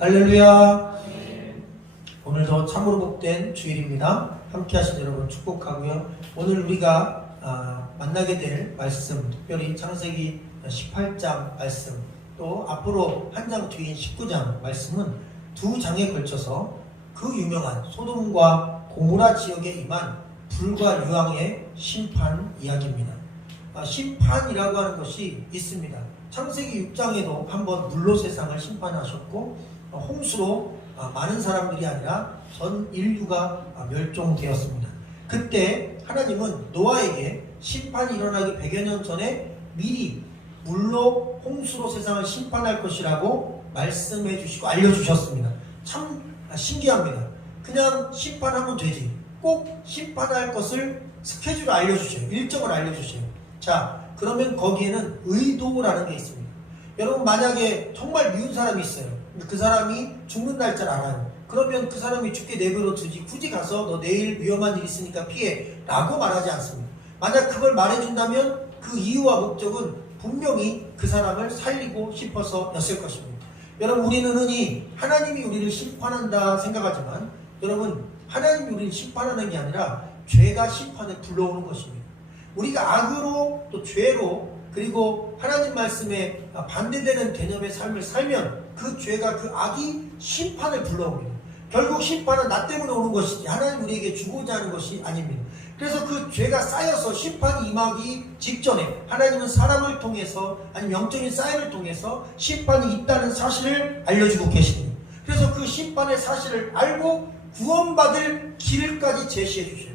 할렐루야. 오늘도 참으로 복된 주일입니다. 함께 하신 여러분 축복하고요. 오늘 우리가 만나게 될 말씀, 특별히 창세기 18장 말씀, 또 앞으로 한 장 뒤인 19장 말씀은 두 장에 걸쳐서 그 유명한 소돔과 고모라 지역에 임한 불과 유황의 심판 이야기입니다. 심판이라고 하는 것이 있습니다. 창세기 6장에도 한번 물로 세상을 심판하셨고 홍수로 많은 사람들이 아니라 전 인류가 멸종되었습니다. 그때 하나님은 노아에게 심판이 일어나기 100여 년 전에 미리 물로 홍수로 세상을 심판할 것이라고 말씀해 주시고 알려주셨습니다. 참 신기합니다. 그냥 심판하면 되지. 꼭 심판할 것을 스케줄을 알려주셔요. 일정을 알려주셔요. 자, 그러면 거기에는 의도라는 게 있습니다. 여러분, 만약에 정말 미운 사람이 있어요. 그 사람이 죽는 날짜를 알아요. 그러면 그 사람이 죽게 내버려 두지 굳이 가서 너 내일 위험한 일 있으니까 피해 라고 말하지 않습니다. 만약 그걸 말해준다면 그 이유와 목적은 분명히 그 사람을 살리고 싶어서였을 것입니다. 여러분, 우리는 흔히 하나님이 우리를 심판한다 생각하지만 여러분, 하나님이 우리를 심판하는 게 아니라 죄가 심판을 불러오는 것입니다. 우리가 악으로 또 죄로 그리고 하나님 말씀에 반대되는 개념의 삶을 살면 그 죄가 그 악이 심판을 불러옵니다. 결국 심판은 나 때문에 오는 것이지 하나님 우리에게 주고자 하는 것이 아닙니다. 그래서 그 죄가 쌓여서 심판이 임하기 직전에 하나님은 사람을 통해서 아니면 영적인 사인을 통해서 심판이 있다는 사실을 알려주고 계십니다. 그래서 그 심판의 사실을 알고 구원받을 길까지 제시해 주셔요.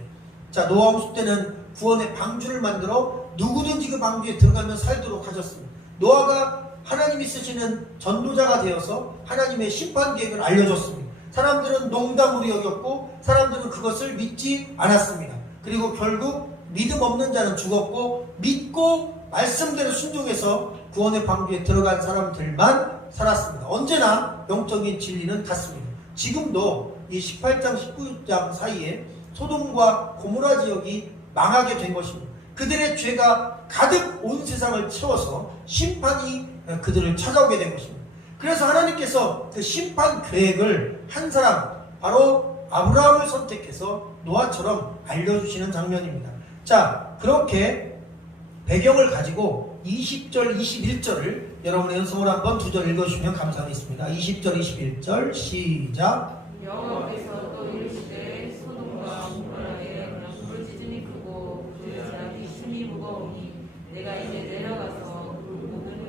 자, 노아 홍수 때는 구원의 방주를 만들어 누구든지 그 방주에 들어가면 살도록 하셨습니다. 노아가 하나님이 쓰시는 전도자가 되어서 하나님의 심판 계획을 알려줬습니다. 사람들은 농담으로 여겼고 사람들은 그것을 믿지 않았습니다. 그리고 결국 믿음 없는 자는 죽었고 믿고 말씀대로 순종해서 구원의 방주에 들어간 사람들만 살았습니다. 언제나 영적인 진리는 같습니다. 지금도 이 18장 19장 사이에 소돔과 고모라 지역이 망하게 된 것입니다. 그들의 죄가 가득 온 세상을 채워서 심판이 그들을 찾아오게 된 것입니다. 그래서 하나님께서 그 심판 계획을 한 사람, 바로 아브라함을 선택해서 노아처럼 알려주시는 장면입니다. 자, 그렇게 배경을 가지고 20절, 21절을 여러분의 연습을 한번 두 절 읽어주시면 감사하겠습니다. 20절, 21절 시작. 여호와께서 또 이르시되 소돔과 고모라에 부르짖음이 크고 그 죄악이 심히 무거우니 내가 이제 내려가서 모든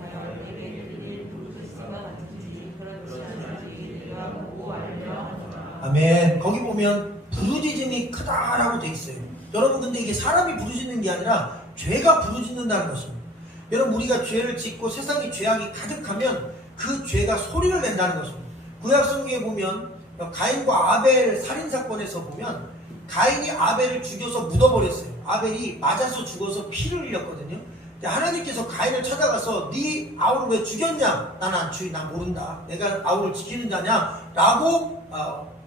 하여 내게 이를 부르짖음과 같은지 그렇지 않은지 내가 보고 알려 하노라. 아멘. 거기 보면 부르짖음이 크다라고 돼 있어요. 여러분, 근데 이게 사람이 부르짖는 게 아니라 죄가 부르짖는다는 것입니다. 여러분, 우리가 죄를 짓고 세상에 죄악이 가득하면 그 죄가 소리를 낸다는 것입니다. 구약 성경에 보면 가인과 아벨 살인사건에서 보면 가인이 아벨을 죽여서 묻어버렸어요. 아벨이 맞아서 죽어서 피를 흘렸거든요. 하나님께서 가인을 찾아가서 네 아우를 왜 죽였냐? 나 모른다. 내가 아우를 지키는 자냐? 라고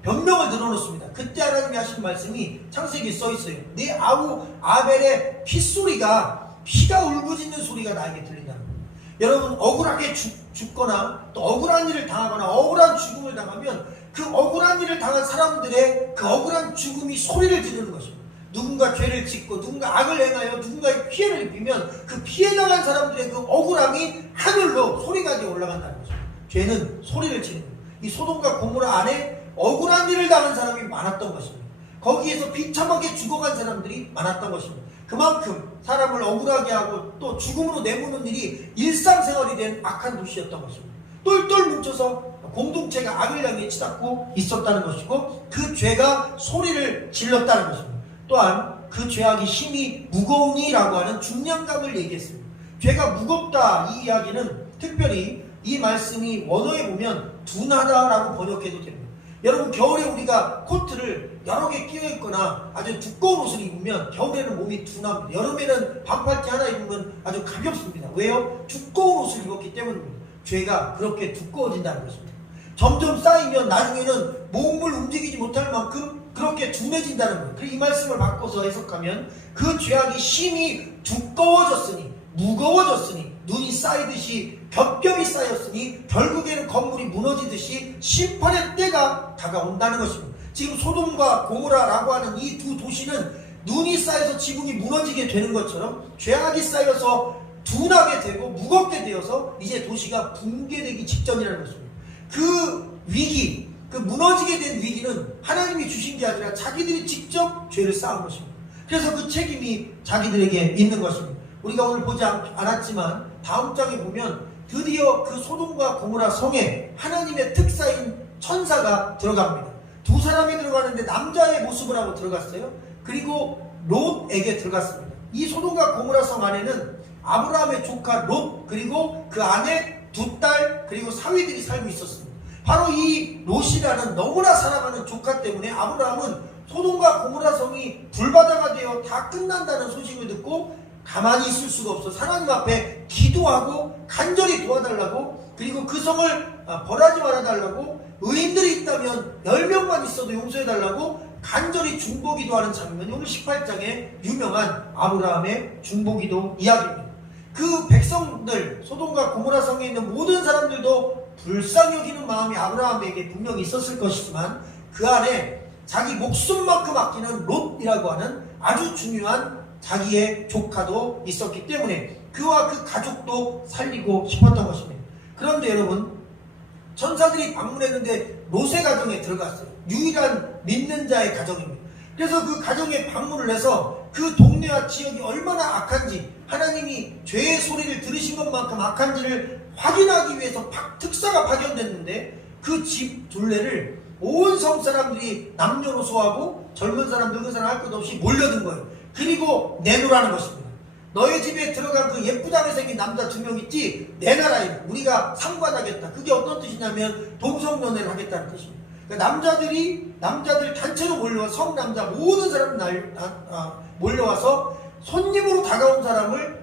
변명을 늘어놓습니다. 그때 하나님이 하신 말씀이 창세기에 써있어요. 네 아우 아벨의 핏소리가 피가 울부짖는 소리가 나에게 들린다는 거예요. 여러분, 억울하게 죽거나 또 억울한 일을 당하거나 억울한 죽음을 당하면 그 억울한 일을 당한 사람들의 그 억울한 죽음이 소리를 지르는 것입니다. 누군가 죄를 짓고 누군가 악을 행하여 누군가의 피해를 입히면 그 피해 당한 사람들의 그 억울함이 하늘로 소리가 되어 올라간다는 것입니다. 죄는 소리를 지르는 거예요. 이 소돔과 고모라 안에 억울한 일을 당한 사람이 많았던 것입니다. 거기에서 비참하게 죽어간 사람들이 많았던 것입니다. 그만큼 사람을 억울하게 하고 또 죽음으로 내모는 일이 일상생활이 된 악한 도시였던 것입니다. 똘똘 뭉쳐서 공동체가 악을 향해 치닫고 있었다는 것이고 그 죄가 소리를 질렀다는 것입니다. 또한 그 죄악이 심히 무거우니라고 하는 중량감을 얘기했습니다. 죄가 무겁다, 이 이야기는 특별히 이 말씀이 원어에 보면 둔하다라고 번역해도 됩니다. 여러분, 겨울에 우리가 코트를 여러 개 끼워 입거나 아주 두꺼운 옷을 입으면 겨울에는 몸이 둔합니다. 여름에는 반팔티 하나 입으면 아주 가볍습니다. 왜요? 두꺼운 옷을 입었기 때문입니다. 죄가 그렇게 두꺼워진다는 것입니다. 점점 쌓이면 나중에는 몸을 움직이지 못할 만큼 그렇게 둔해진다는 거예요. 그래서 이 말씀을 바꿔서 해석하면 그 죄악이 심히 두꺼워졌으니 무거워졌으니 눈이 쌓이듯이 겹겹이 쌓였으니 결국에는 건물이 무너지듯이 심판의 때가 다가온다는 것입니다. 지금 소돔과 고모라라고 하는 이 두 도시는 눈이 쌓여서 지붕이 무너지게 되는 것처럼 죄악이 쌓여서 둔하게 되고 무겁게 되어서 이제 도시가 붕괴되기 직전이라는 것입니다. 그 위기, 그 무너지게 된 위기는 하나님이 주신 게 아니라 자기들이 직접 죄를 쌓은 것입니다. 그래서 그 책임이 자기들에게 있는 것입니다. 우리가 오늘 보지 않았지만 다음 장에 보면 드디어 그 소돔과 고모라 성에 하나님의 특사인 천사가 들어갑니다. 두 사람이 들어가는데 남자의 모습을 하고 들어갔어요. 그리고 롯에게 들어갔습니다. 이 소돔과 고모라 성 안에는 아브라함의 조카 롯, 그리고 그 안에 두 딸, 그리고 사위들이 살고 있었습니다. 바로 이 롯이라는 너무나 사랑하는 조카 때문에 아브라함은 소돔과 고모라 성이 불바다가 되어 다 끝난다는 소식을 듣고 가만히 있을 수가 없어 하나님 앞에 기도하고 간절히 도와달라고, 그리고 그 성을 벌하지 말아달라고, 의인들이 있다면 10명만 있어도 용서해달라고 간절히 중보기도하는 장면이 오늘 18장의 유명한 아브라함의 중보기도 이야기입니다. 그 백성들, 소돔과 고모라 성에 있는 모든 사람들도 불쌍히 여기는 마음이 아브라함에게 분명히 있었을 것이지만 그 안에 자기 목숨만큼 아끼는 롯이라고 하는 아주 중요한 자기의 조카도 있었기 때문에 그와 그 가족도 살리고 싶었던 것입니다. 그런데 여러분, 천사들이 방문했는데 롯의 가정에 들어갔어요. 유일한 믿는 자의 가정입니다. 그래서 그 가정에 방문을 해서 그 동네와 지역이 얼마나 악한지, 하나님이 죄의 소리를 들으신 것만큼 악한지를 확인하기 위해서 특사가 파견됐는데 그 집 둘레를 온 성 사람들이 남녀노소하고 젊은 사람 늙은 사람 할 것 없이 몰려든 거예요. 그리고 내놓으라는 것입니다. 너의 집에 들어간 그 예쁘다고 생긴 남자 2명 있지? 내놔라. 우리가 상관하겠다. 그게 어떤 뜻이냐면 동성연애를 하겠다는 뜻입니다. 그러니까 남자들 단체로 몰려와 성남자 모든 사람들 몰려와서 손님으로 다가온 사람을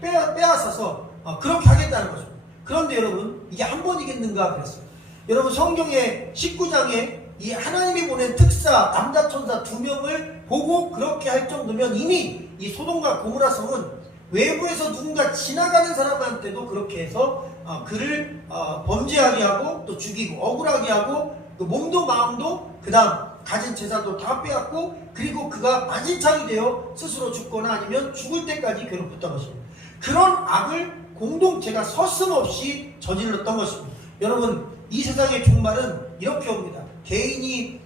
빼앗아서 그렇게 하겠다는 것입니다. 그런데 여러분, 이게 한 번이겠는가 그랬어요. 여러분, 성경의 19장에 이 하나님이 보낸 특사 남자 천사 2명을 보고 그렇게 할 정도면 이미 이 소돔과 고모라 성은 외부에서 누군가 지나가는 사람한테도 그렇게 해서 그를 범죄하게 하고 또 죽이고 억울하게 하고 그 몸도 마음도 그 다음 가진 재산도 다 빼앗고, 그리고 그가 만신창이 되어 스스로 죽거나 아니면 죽을 때까지 괴롭혔던 것입니다. 그런 악을 공동체가 서슴없이 저질렀던 것입니다. 여러분, 이 세상의 종말은 이렇게 옵니다. 개인이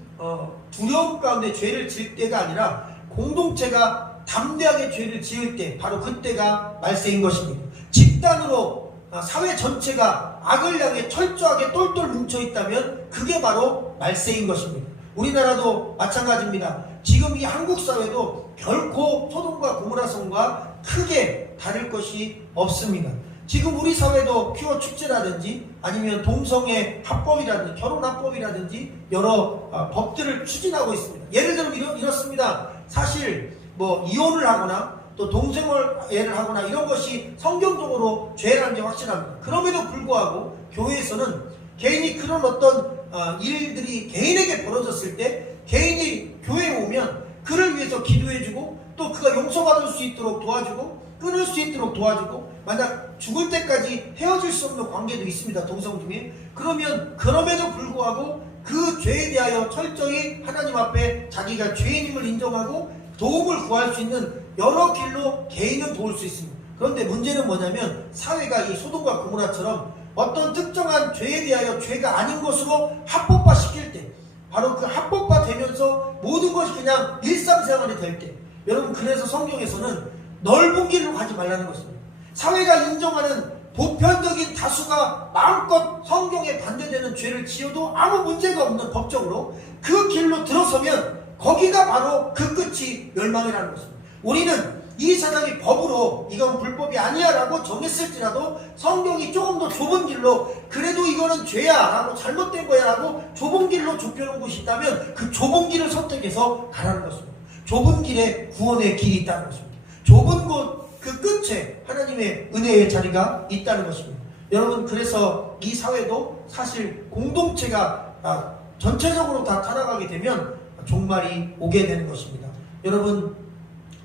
두려움 가운데 죄를 지을 때가 아니라 공동체가 담대하게 죄를 지을 때, 바로 그때가 말세인 것입니다. 집단으로 사회 전체가 악을 향해 철저하게 똘똘 뭉쳐있다면 그게 바로 말세인 것입니다. 우리나라도 마찬가지입니다. 지금 이 한국 사회도 결코 소돔과 고모라 성과 크게 다를 것이 없습니다. 지금 우리 사회도 퀴어 축제라든지 아니면 동성애 합법이라든지 결혼 합법이라든지 여러 법들을 추진하고 있습니다. 예를 들면 이렇습니다. 사실 뭐 이혼을 하거나 또 동성애를 하거나 이런 것이 성경적으로 죄라는 게 확실합니다. 그럼에도 불구하고 교회에서는 개인이 그런 어떤 일들이 개인에게 벌어졌을 때 개인이 교회에 오면 그를 위해서 기도해주고 또 그가 용서받을 수 있도록 도와주고 끊을 수 있도록 도와주고, 만약 죽을 때까지 헤어질 수 없는 관계도 있습니다. 동성 중에. 그러면 그럼에도 불구하고 그 죄에 대하여 철저히 하나님 앞에 자기가 죄인임을 인정하고 도움을 구할 수 있는 여러 길로 개인은 도울 수 있습니다. 그런데 문제는 뭐냐면 사회가 이 소돔과 고모라처럼 어떤 특정한 죄에 대하여 죄가 아닌 것으로 합법화 시킬 때, 바로 그 합법화 되면서 모든 것이 그냥 일상생활이 될 때, 여러분, 그래서 성경에서는 넓은 길로 가지 말라는 것입니다. 사회가 인정하는 보편적인 다수가 마음껏 성경에 반대되는 죄를 지어도 아무 문제가 없는 법적으로 그 길로 들어서면 거기가 바로 그 끝이 멸망이라는 것입니다. 우리는 이 세상이 법으로 이건 불법이 아니야 라고 정했을지라도 성경이 조금 더 좁은 길로 그래도 이거는 죄야 라고 잘못된 거야 라고 좁은 길로 좁혀놓은 곳이 있다면 그 좁은 길을 선택해서 가라는 것입니다. 좁은 길에 구원의 길이 있다는 것입니다. 좁은 곳 그 끝에 하나님의 은혜의 자리가 있다는 것입니다. 여러분, 그래서 이 사회도 사실 공동체가 전체적으로 다 타락하게 되면 종말이 오게 되는 것입니다. 여러분,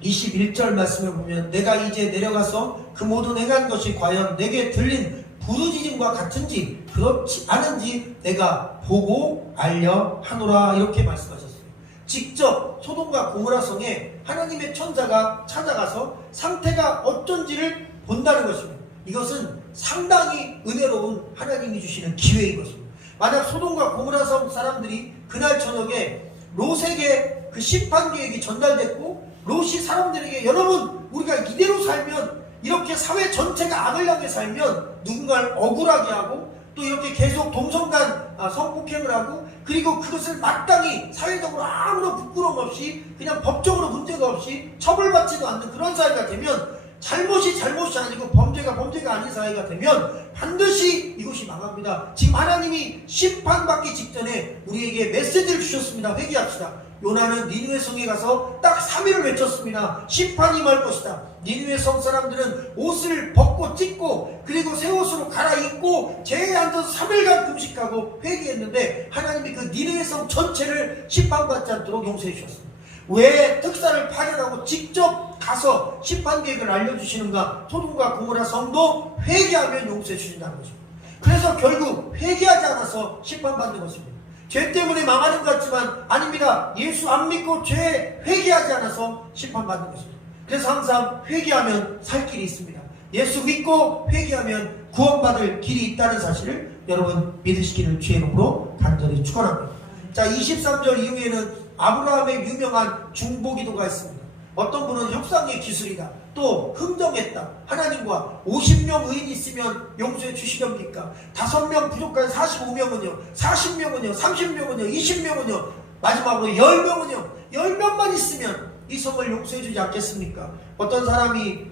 21절 말씀을 보면 내가 이제 내려가서 그 모든 행한 것이 과연 내게 들린 부르짖음과 같은지 그렇지 않은지 내가 보고 알려 하노라 이렇게 말씀하셨어요. 직접 소돔과 고모라 성에 하나님의 천사가 찾아가서 상태가 어쩐지를 본다는 것입니다. 이것은 상당히 은혜로운 하나님이 주시는 기회인 것입니다. 만약 소돔과 고모라 성 사람들이 그날 저녁에 롯에게 그 심판 계획이 전달됐고 롯이 사람들에게 여러분 우리가 이대로 살면 이렇게 사회 전체가 악을 향해 살면 누군가를 억울하게 하고 또 이렇게 계속 동성간 성폭행을 하고 그리고 그것을 마땅히 사회적으로 아무런 부끄러움 없이 그냥 법적으로 문제가 없이 처벌받지도 않는 그런 사회가 되면 잘못이 아니고 범죄가 아닌 사회가 되면 반드시 이것이 망합니다. 지금 하나님이 심판받기 직전에 우리에게 메시지를 주셨습니다. 회개합시다. 요나는 니느웨 성에 가서 딱 3일을 외쳤습니다. 심판이 임할 것이다. 니느웨 성 사람들은 옷을 벗고 찢고 그리고 새 옷으로 갈아입고 제에 앉아서 3일간 금식하고 회개했는데 하나님이 그 니느웨 성 전체를 심판받지 않도록 용서해 주셨습니다. 왜 특사를 파견하고 직접 가서 심판 계획을 알려주시는가? 소돔과 고모라 성도 회개하면 용서해 주신다는 것입니다. 그래서 결국 회개하지 않아서 심판받는 것입니다. 죄 때문에 망하는 것 같지만 아닙니다. 예수 안 믿고 죄 회개하지 않아서 심판받는 것입니다. 그래서 항상 회개하면 살 길이 있습니다. 예수 믿고 회개하면 구원받을 길이 있다는 사실을 여러분 믿으시기를 주의 이름으로 간절히 축원합니다. 자, 23절 이후에는 아브라함의 유명한 중보기도가 있습니다. 어떤 분은 협상의 기술이다. 또 흥정했다. 하나님과 50명 의인이 있으면 용서해 주시렵니까? 5명 부족한 45명은요. 40명은요. 30명은요. 20명은요. 마지막으로 10명은요. 10명만 있으면 이 성을 용서해 주지 않겠습니까? 어떤 사람이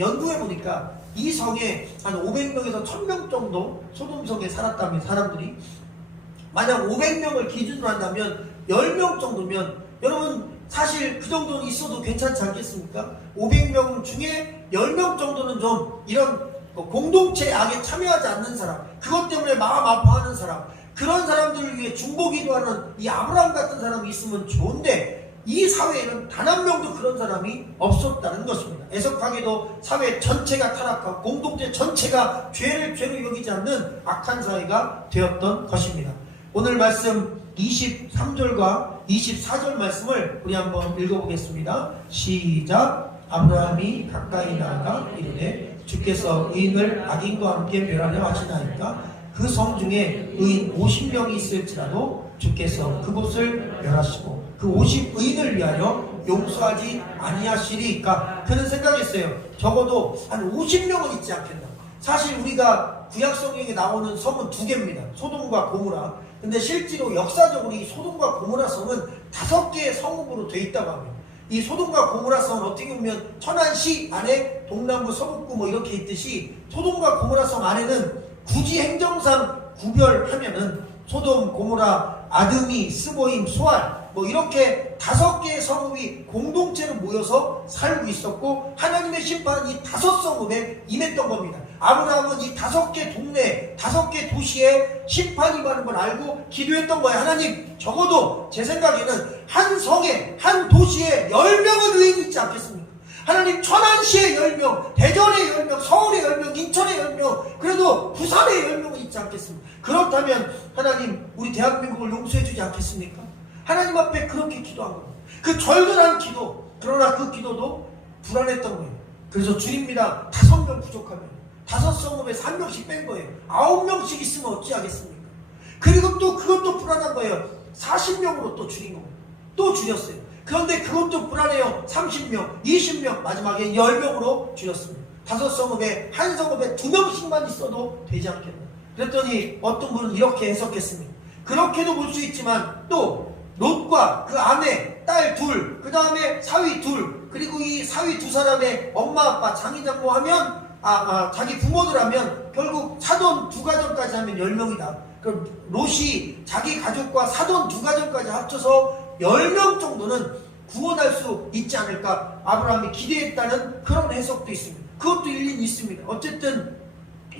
연구해 보니까 이 성에 한 500명에서 1000명 정도 소돔성에 살았다면 사람들이 만약 500명을 기준으로 한다면 10명 정도면 여러분 사실 그 정도는 있어도 괜찮지 않겠습니까? 500명 중에 10명 정도는 좀 이런 공동체 악에 참여하지 않는 사람, 그것 때문에 마음 아파하는 사람, 그런 사람들을 위해 중보기도하는 이 아브라함 같은 사람이 있으면 좋은데 이 사회에는 단 한 명도 그런 사람이 없었다는 것입니다. 애석하게도 사회 전체가 타락하고 공동체 전체가 죄를 여기지 않는 악한 사회가 되었던 것입니다. 오늘 말씀 23절과 24절 말씀을 우리 한번 읽어보겠습니다. 시작. 아브라함이 가까이 나아가 이르되 주께서 의인을 악인과 함께 멸하려 하시나이까 그 성 중에 의인 50명이 있을지라도 주께서 그곳을 멸하시고 그 50의인을 위하여 용서하지 아니하시리까. 그는 생각했어요. 적어도 한 50명은 있지 않겠나. 사실 우리가 구약성경에 나오는 성은 2개입니다. 소돔과 고모라. 근데 실제로 역사적으로 이 소돔과 고모라 성은 5개의 성읍으로 되어 있다고 합니다. 이 소돔과 고모라 성은 어떻게 보면 천안시 안에 동남부 서북부 뭐 이렇게 있듯이 소돔과 고모라 성 안에는 굳이 행정상 구별하면은 소돔, 고모라, 아드미, 스보임, 소알 뭐 이렇게 5개의 성읍이 공동체로 모여서 살고 있었고 하나님의 심판은 이 5성읍에 임했던 겁니다. 아브라함은 이 5개 동네, 5개 도시에 심판이 임하는 걸 알고 기도했던 거예요. 하나님, 적어도 제 생각에는 한 성에, 한 도시에 10명은 의인이 있지 않겠습니까? 하나님, 천안시에 10명, 대전에 10명, 서울에 10명, 인천에 10명, 그래도 부산에 10명은 있지 않겠습니까? 그렇다면 하나님, 우리 대한민국을 용서해 주지 않겠습니까? 하나님 앞에 그렇게 기도한 겁니다. 그 절절한 기도, 그러나 그 기도도 불안했던 거예요. 그래서 주님이랑 5명 부족하면 5성읍에 3명씩 뺀 거예요. 9명씩 있으면 어찌하겠습니까? 그리고 또 그것도 불안한 거예요. 40명으로 또 줄인 겁니다. 또 줄였어요. 그런데 그것도 불안해요. 30명, 20명, 마지막에 10명으로 줄였습니다. 5성읍에, 한 성읍에 2명씩만 있어도 되지 않겠나. 그랬더니 어떤 분은 이렇게 해석했습니다. 그렇게도 볼 수 있지만 또 롯과 그 아내, 딸 2, 그 다음에 사위 2, 그리고 이 사위 2사람의 엄마, 아빠, 장인장모 하면 자기 부모들 하면 결국 사돈 2가정까지 하면 10명이다. 그럼 롯이 자기 가족과 사돈 2가정까지 합쳐서 10명 정도는 구원할 수 있지 않을까 아브라함이 기대했다는 그런 해석도 있습니다. 그것도 일리는 있습니다. 어쨌든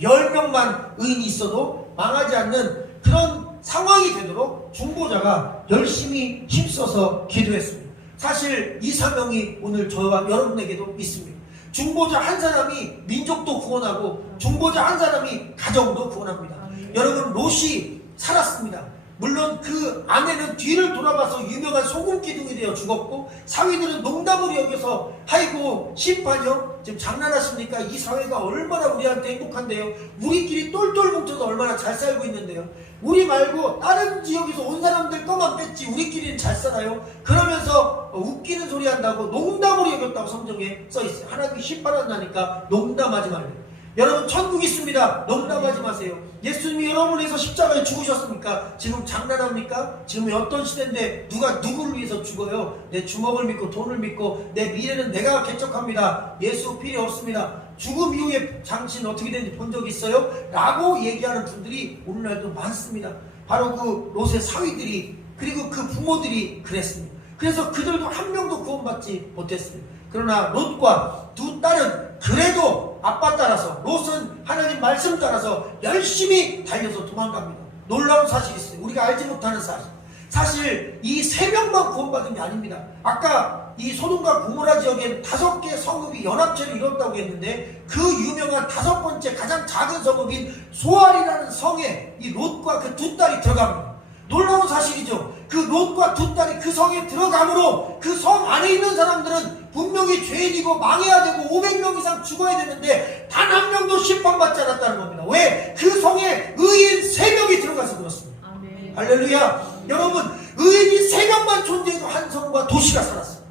10명만 의인이 있어도 망하지 않는 그런 상황이 되도록 중보자가 열심히 힘써서 기도했습니다. 사실 이 사명이 오늘 저와 여러분에게도 있습니다. 중보자 한 사람이 민족도 구원하고 중보자 한 사람이 가정도 구원합니다. 여러분, 롯이 살았습니다. 물론 그 아내는 뒤를 돌아봐서 유명한 소금 기둥이 되어 죽었고, 사위들은 농담으로 여겨서 아이고 심판이요? 지금 장난하십니까? 이 사회가 얼마나 우리한테 행복한데요? 우리끼리 똘똘 뭉쳐서 얼마나 잘 살고 있는데요? 우리 말고 다른 지역에서 온 사람들 것만 뺐지 우리끼리는 잘 살아요? 그러면서 웃기는 소리 한다고 농담으로 여겼다고 성경에 써있어요. 하나님이 심판한다니까 농담하지 말래요. 여러분, 천국 있습니다. 농담하지 마세요. 예수님이 여러분을 위해서 십자가에 죽으셨습니까? 지금 장난합니까? 지금 어떤 시대인데 누가 누구를 위해서 죽어요? 내 주먹을 믿고 돈을 믿고 내 미래는 내가 개척합니다. 예수 필요 없습니다. 죽음 이후에 당신 어떻게 되는지 본 적 있어요? 라고 얘기하는 분들이 오늘날도 많습니다. 바로 그 롯의 사위들이, 그리고 그 부모들이 그랬습니다. 그래서 그들도 한 명도 구원받지 못했습니다. 그러나 롯과 두 딸은 그래도 아빠 따라서, 롯은 하나님 말씀 따라서 열심히 달려서 도망갑니다. 놀라운 사실이 있어요. 우리가 알지 못하는 사실. 사실 이 세 명만 구원받은 게 아닙니다. 아까 이 소돔과 고모라 지역엔 5개 성읍이 연합체를 이뤘다고 했는데, 그 유명한 5번째 가장 작은 성읍인 소알이라는 성에 이 롯과 그 두 딸이 들어갑니다. 놀라운 사실이죠. 그 롯과 두 딸이 그 성에 들어감으로 그 성 안에 있는 사람들은 분명히 죄인이고 망해야 되고 500명 이상 죽어야 되는데 단 한 명도 심판받지 않았다는 겁니다. 왜? 그 성에 의인 3명이 들어가서 그렇습니다. 아멘. 할렐루야. 여러분, 의인이 3명만 존재해도 한 성과 도시가 살았습니다.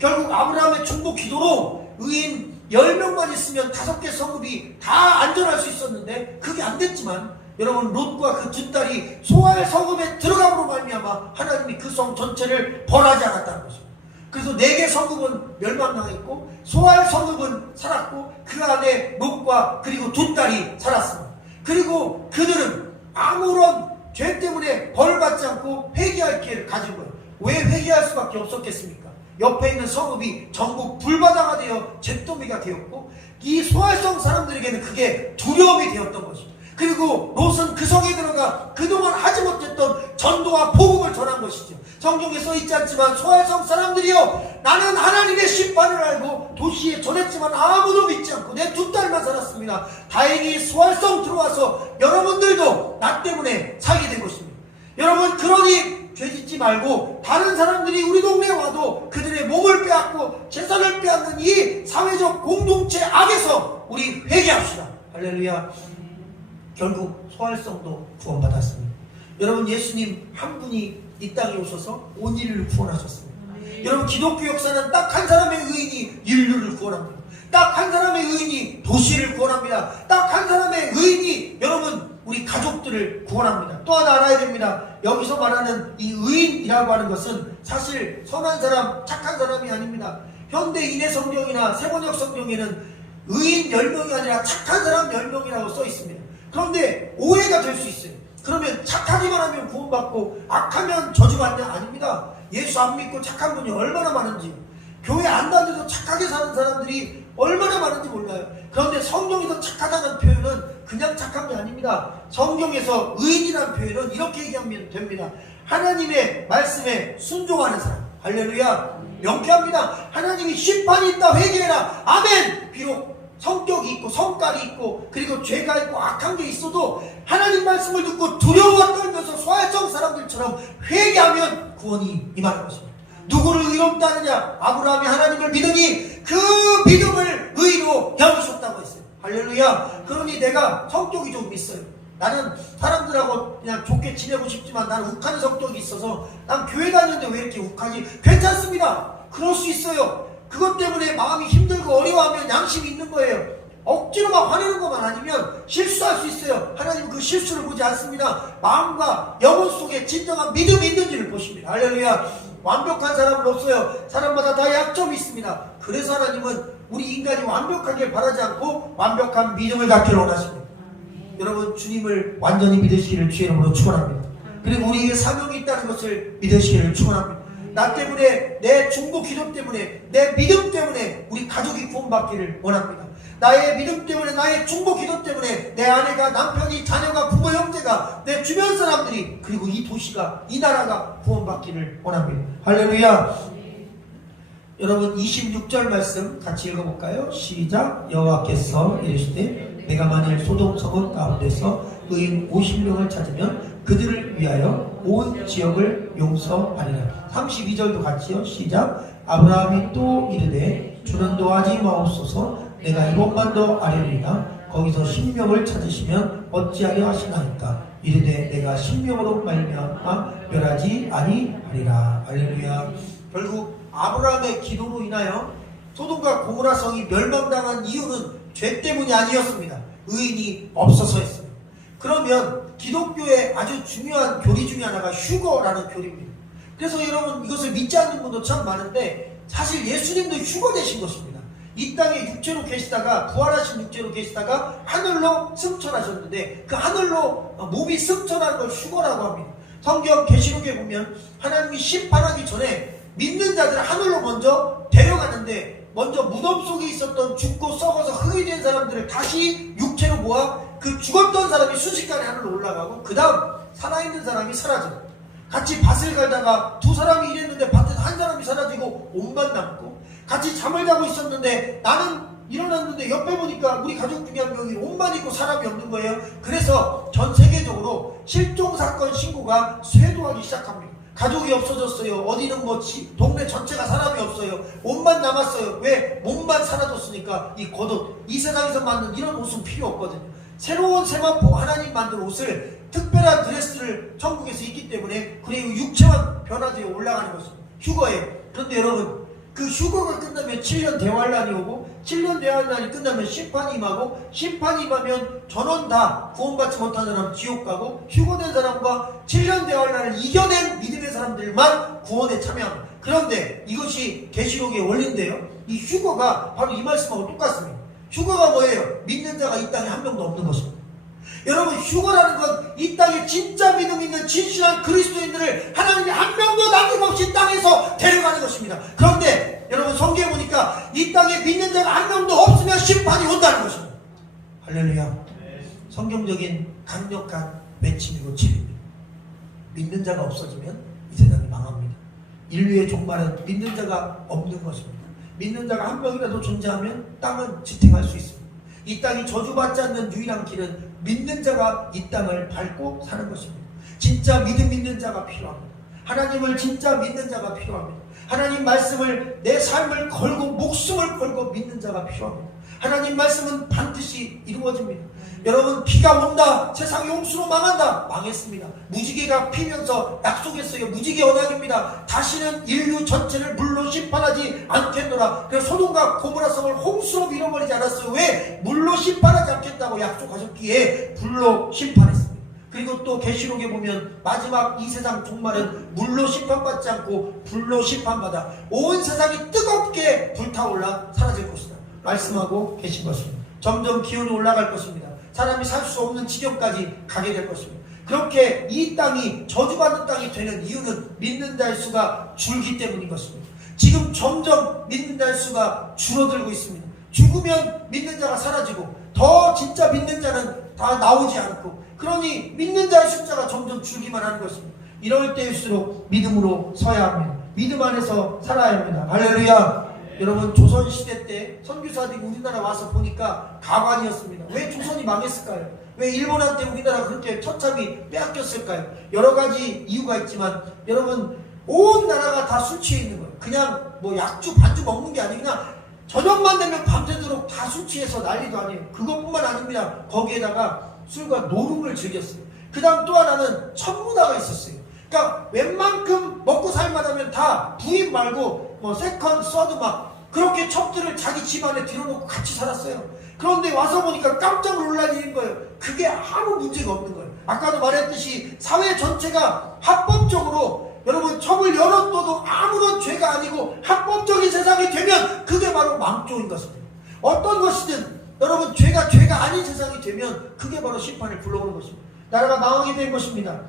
결국 아브라함의 중보 기도로 의인 10명만 있으면 5개 성읍이 다 안전할 수 있었는데 그게 안 됐지만, 여러분, 롯과 그 두 딸이 소알 성읍에 들어감으로 말미암아 하나님이 그 성 전체를 벌하지 않았다는 것입니다. 그래서 4개 성읍은 멸망당했고 소알 성읍은 살았고 그 안에 롯과 그리고 두 딸이 살았습니다. 그리고 그들은 아무런 죄 때문에 벌을 받지 않고 회개할 기회를 가진 거예요. 왜 회개할 수밖에 없었겠습니까? 옆에 있는 성읍이 전부 불바다가 되어 잿더미가 되었고, 이 소알성 사람들에게는 그게 두려움이 되었던 것입니다. 그리고 롯은 그 성에 들어가 그동안 하지 못했던 전도와 복음을 전한 것이죠. 성경에 써있지 않지만 소알성 사람들이요, 나는 하나님의 심판을 알고 도시에 전했지만 아무도 믿지 않고 내 두 딸만 살았습니다. 다행히 소알성 들어와서 여러분들도 나 때문에 살게 된 것입니다. 여러분, 그러니 죄짓지 말고 다른 사람들이 우리 동네에 와도 그들의 몸을 빼앗고 재산을 빼앗는 이 사회적 공동체 악에서 우리 회개합시다. 할렐루야. 결국 소알성도 구원받았습니다. 여러분, 예수님 한 분이 이 땅에 오셔서 온 인류를 구원하셨습니다. 여러분, 기독교 역사는 딱 한 사람의 의인이 인류를 구원합니다. 딱 한 사람의 의인이 도시를 구원합니다. 딱 한 사람의 의인이 여러분 우리 가족들을 구원합니다. 또 하나 알아야 됩니다. 여기서 말하는 이 의인이라고 하는 것은 사실 선한 사람, 착한 사람이 아닙니다. 현대 인해 성경이나 세번역 성경에는 의인 10명이 아니라 착한 사람 10명이라고 써 있습니다. 그런데 오해가 될 수 있어요. 그러면 착하기만 하면 구원받고 악하면 저주받냐? 아닙니다. 예수 안 믿고 착한 분이 얼마나 많은지, 교회 안 다녀도 착하게 사는 사람들이 얼마나 많은지 몰라요. 그런데 성경에서 착하다는 표현은 그냥 착한 게 아닙니다. 성경에서 의인이라는 표현은 이렇게 얘기하면 됩니다. 하나님의 말씀에 순종하는 사람. 할렐루야. 명쾌합니다. 하나님이 심판이 있다, 회개해라. 아멘. 비록 성격이 있고 성깔이 있고 그리고 죄가 있고 악한 게 있어도 하나님 말씀을 듣고 두려워 떨면서 소알성 사람들처럼 회개하면 구원이 임하는 것입니다. 누구를 의롭다 하느냐? 아브라함이 하나님을 믿으니 그 믿음을 의로 여기셨다고 했어요. 할렐루야. 그러니 내가 성격이 좀 있어요. 나는 사람들하고 그냥 좋게 지내고 싶지만 나는 욱하는 성격이 있어서 난 교회 다니는데 왜 이렇게 욱하지? 괜찮습니다. 그럴 수 있어요. 그것 때문에 마음이 힘들고 어려워하면 양심이 있는 거예요. 억지로 막 화내는 것만 아니면 실수할 수 있어요. 하나님은 그 실수를 보지 않습니다. 마음과 영혼 속에 진정한 믿음이 있는지를 보십니다. 할렐루야. 완벽한 사람은 없어요. 사람마다 다 약점이 있습니다. 그래서 하나님은 우리 인간이 완벽하게 바라지 않고 완벽한 믿음을 갖기를 원하십니다. 여러분, 주님을 완전히 믿으시기를 주의 이름으로 축원합니다. 그리고 우리에게 사명이 있다는 것을 믿으시기를 축원합니다. 나 때문에, 내 중보 기도 때문에, 내 믿음 때문에 우리 가족이 구원받기를 원합니다. 나의 믿음 때문에, 나의 중보 기도 때문에 내 아내가, 남편이, 자녀가, 부모, 형제가, 내 주변 사람들이, 그리고 이 도시가, 이 나라가 구원받기를 원합니다. 할렐루야. 여러분 26절 말씀 같이 읽어볼까요? 시작. 여호와께서 이르시되 내가 만일 소돔 성읍 가운데서 의인 50명을 찾으면 그들을 위하여 온 지역을 용서하리라. 32절도 같이요. 시작. 아브라함이 또 이르되 주는 노하지 마옵소서 내가 이것만 더 아뢰리라. 거기서 10명을 찾으시면 어찌하려 하시나이까. 이르되 내가 10명으로 말미암아 멸하지 아니하리라. 할렐루야. 결국 아브라함의 기도로 인하여 소돔과 고모라 성이 멸망당한 이유는 죄 때문이 아니었습니다. 의인이 없어서였습니다. 그러면 기독교의 아주 중요한 교리 중에 하나가 휴거라는 교리입니다. 그래서 여러분 이것을 믿지 않는 분도 참 많은데 사실 예수님도 휴거 되신 것입니다. 이 땅에 육체로 계시다가 부활하신 육체로 계시다가 하늘로 승천하셨는데 그 하늘로 몸이 승천하는 걸 휴거라고 합니다. 성경 계시록에 보면 하나님이 심판하기 전에 믿는 자들을 하늘로 먼저 데려가는데 먼저 무덤 속에 있었던 죽고 썩어서 흙이 된 사람들을 다시 육체로 모아 그 죽었던 사람이 순식간에 하늘로 올라가고 그 다음 살아있는 사람이 사라져요. 같이 밭을 갈다가 두 사람이 일했는데 밭에서 한 사람이 사라지고 옷만 남고 같이 잠을 자고 있었는데 나는 일어났는데 옆에 보니까 우리 가족 중에 한 명이 옷만 입고 사람이 없는 거예요. 그래서 전 세계적으로 실종사건 신고가 쇄도하기 시작합니다. 가족이 없어졌어요. 어디는 뭐 동네 전체가 사람이 없어요. 옷만 남았어요. 왜? 몸만 사라졌으니까 이 겉옷, 이 세상에서 만든 이런 옷은 필요 없거든요. 새로운 세마포 하나님 만든 옷을 특별한 드레스를 천국에서 입기 때문에 그리고 육체만 변화되어 올라가는 것입니다. 휴거예요. 그런데 여러분 그 휴거가 끝나면 7년 대환란이 오고 7년 대환란이 끝나면 심판이 임하고 심판이 임하면 전원 다 구원받지 못한 사람 지옥 가고 휴거된 사람과 7년 대환란을 이겨낸 믿음의 사람들만 구원에 참여합니다. 그런데 이것이 계시록의 원리인데요. 이 휴거가 바로 이 말씀하고 똑같습니다. 휴거가 뭐예요? 믿는 자가 이 땅에 한 명도 없는 것입니다. 여러분 휴거라는 건 이 땅에 진짜 믿음 있는 진실한 그리스도인들을 하나님이 한 명도 남김없이 땅에서 데려가는 것입니다. 그런데 여러분 성경에 보니까 이 땅에 믿는 자가 한 명도 없으면 심판이 온다는 것입니다. 할렐루야. 성경적인 강력한 외침이고 책입니다. 믿는 자가 없어지면 이 세상이 망합니다. 인류의 종말은 믿는 자가 없는 것입니다. 믿는 자가 한 명이라도 존재하면 땅은 지탱할 수 있습니다. 이 땅이 저주받지 않는 유일한 길은 믿는 자가 이 땅을 밟고 사는 것입니다. 진짜 믿음 있는 자가 필요합니다. 하나님을 진짜 믿는 자가 필요합니다. 하나님 말씀을 내 삶을 걸고 목숨을 걸고 믿는 자가 필요합니다. 하나님 말씀은 반드시 이루어집니다. 여러분 비가 온다 세상이 홍수로 망한다 망했습니다. 무지개가 피면서 약속했어요. 무지개 언약입니다. 다시는 인류 전체를 물로 심판하지 않겠노라. 그래서 소돔과 고모라 성을 홍수로 밀어버리지 않았어요. 왜? 물로 심판하지 않겠다고 약속하셨기에 불로 심판했습니다. 그리고 또 계시록에 보면 마지막 이 세상 종말은 물로 심판받지 않고 불로 심판받아 온 세상이 뜨겁게 불타올라 사라질 것이다 말씀하고 계신 것입니다. 점점 기온이 올라갈 것입니다. 사람이 살 수 없는 지경까지 가게 될 것입니다. 그렇게 이 땅이 저주받는 땅이 되는 이유는 믿는 자의 수가 줄기 때문인 것입니다. 지금 점점 믿는 자의 수가 줄어들고 있습니다. 죽으면 믿는 자가 사라지고 더 진짜 믿는 자는 다 나오지 않고 그러니 믿는 자의 숫자가 점점 줄기만 하는 것입니다. 이럴 때일수록 믿음으로 서야 합니다. 믿음 안에서 살아야 합니다. 할렐루야. 여러분 조선시대 때 선교사들이 우리나라 와서 보니까 가관이었습니다. 왜 조선이 망했을까요? 왜 일본한테 우리나라가 그렇게 처참히 빼앗겼을까요? 여러 가지 이유가 있지만 여러분 온 나라가 다 술 취해 있는 거예요. 그냥 뭐 약주 반주 먹는 게 아니라 저녁만 되면 밤새도록 다 술 취해서 난리도 아니에요. 그것뿐만 아닙니다. 거기에다가 술과 노름을 즐겼어요. 그 다음 또 하나는 천문화가 있었어요. 그러니까 웬만큼 먹고 살만하면 다 부인 말고 뭐 세컨, 서드 막 그렇게 첩들을 자기 집안에 들여놓고 같이 살았어요. 그런데 와서 보니까 깜짝 놀라는 거예요. 그게 아무 문제가 없는 거예요. 아까도 말했듯이 사회 전체가 합법적으로 여러분 첩을 열어둬도 아무런 죄가 아니고 합법적인 세상이 되면 그게 바로 망조인 것입니다. 어떤 것이든 여러분 죄가 아닌 세상이 되면 그게 바로 심판을 불러오는 것입니다. 나라가 망하게 된 것입니다.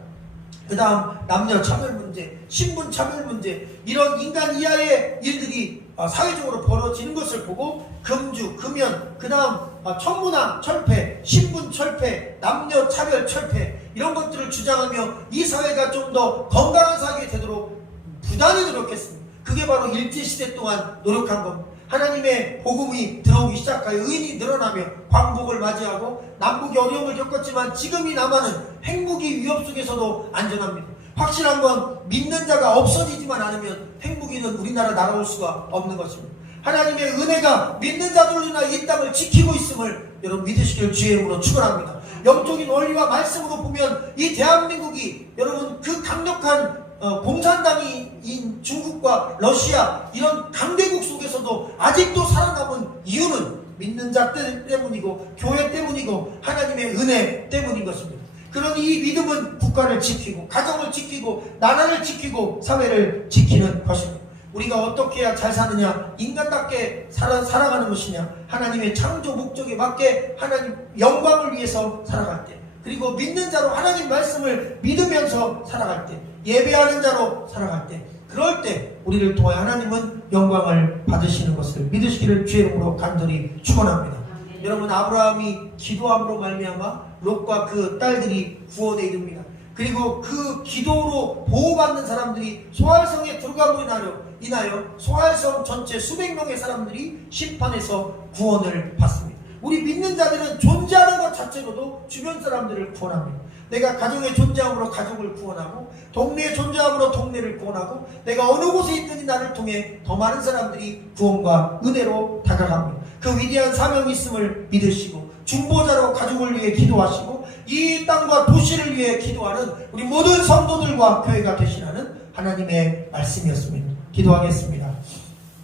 그 다음 남녀 차별 문제, 신분 차별 문제 이런 인간 이하의 일들이 사회적으로 벌어지는 것을 보고 금주, 금연, 그 다음 천문화 철폐, 신분 철폐, 남녀 차별 철폐 이런 것들을 주장하며 이 사회가 좀 더 건강한 사회가 되도록 부단히 노력했습니다. 그게 바로 일제시대 동안 노력한 겁니다. 하나님의 복음이 들어오기 시작하여 의인이 늘어나며 광복을 맞이하고 남북이 어려움을 겪었지만 지금 이 남한은 핵무기 위협 속에서도 안전합니다. 확실한 건 믿는 자가 없어지지만 않으면 핵무기는 우리나라 날아올 수가 없는 것입니다. 하나님의 은혜가 믿는 자들로 인하 이 땅을 지키고 있음을 여러분 믿으시길 주의 이름으로 축원합니다. 영적인 원리와 말씀으로 보면 이 대한민국이 여러분 그 강력한 공산당인 중국과 러시아 이런 강대국 속에서도 아직도 살아남은 이유는 믿는 자 때문이고 교회 때문이고 하나님의 은혜 때문인 것입니다. 그러니 이 믿음은 국가를 지키고 가정을 지키고 나라를 지키고 사회를 지키는 것입니다. 우리가 어떻게 해야 잘 사느냐? 인간답게 살아가는 것이냐? 하나님의 창조 목적에 맞게 하나님 영광을 위해서 살아갈 때, 그리고 믿는 자로 하나님 말씀을 믿으면서 살아갈 때, 예배하는 자로 살아갈 때, 그럴 때 우리를 통하여 하나님은 영광을 받으시는 것을 믿으시기를 주의 이름으로 간절히 축원합니다. 여러분, 아브라함이 기도함으로 말미암아 롯과 그 딸들이 구원에 이릅니다. 그리고 그 기도로 보호받는 사람들이 소활성에 들어감으로 인하여 소활성 전체 수백 명의 사람들이 심판에서 구원을 받습니다. 우리 믿는 자들은 존재하는 것 자체로도 주변 사람들을 구원합니다. 내가 가정에 존재함으로 가족을 구원하고, 동네에 존재함으로 동네를 구원하고, 내가 어느 곳에 있든지 나를 통해 더 많은 사람들이 구원과 은혜로 다가갑니다. 그 위대한 사명이 있음을 믿으시고 중보자로 가족을 위해 기도하시고 이 땅과 도시를 위해 기도하는 우리 모든 성도들과 교회가 되시라는 하나님의 말씀이었습니다. 기도하겠습니다.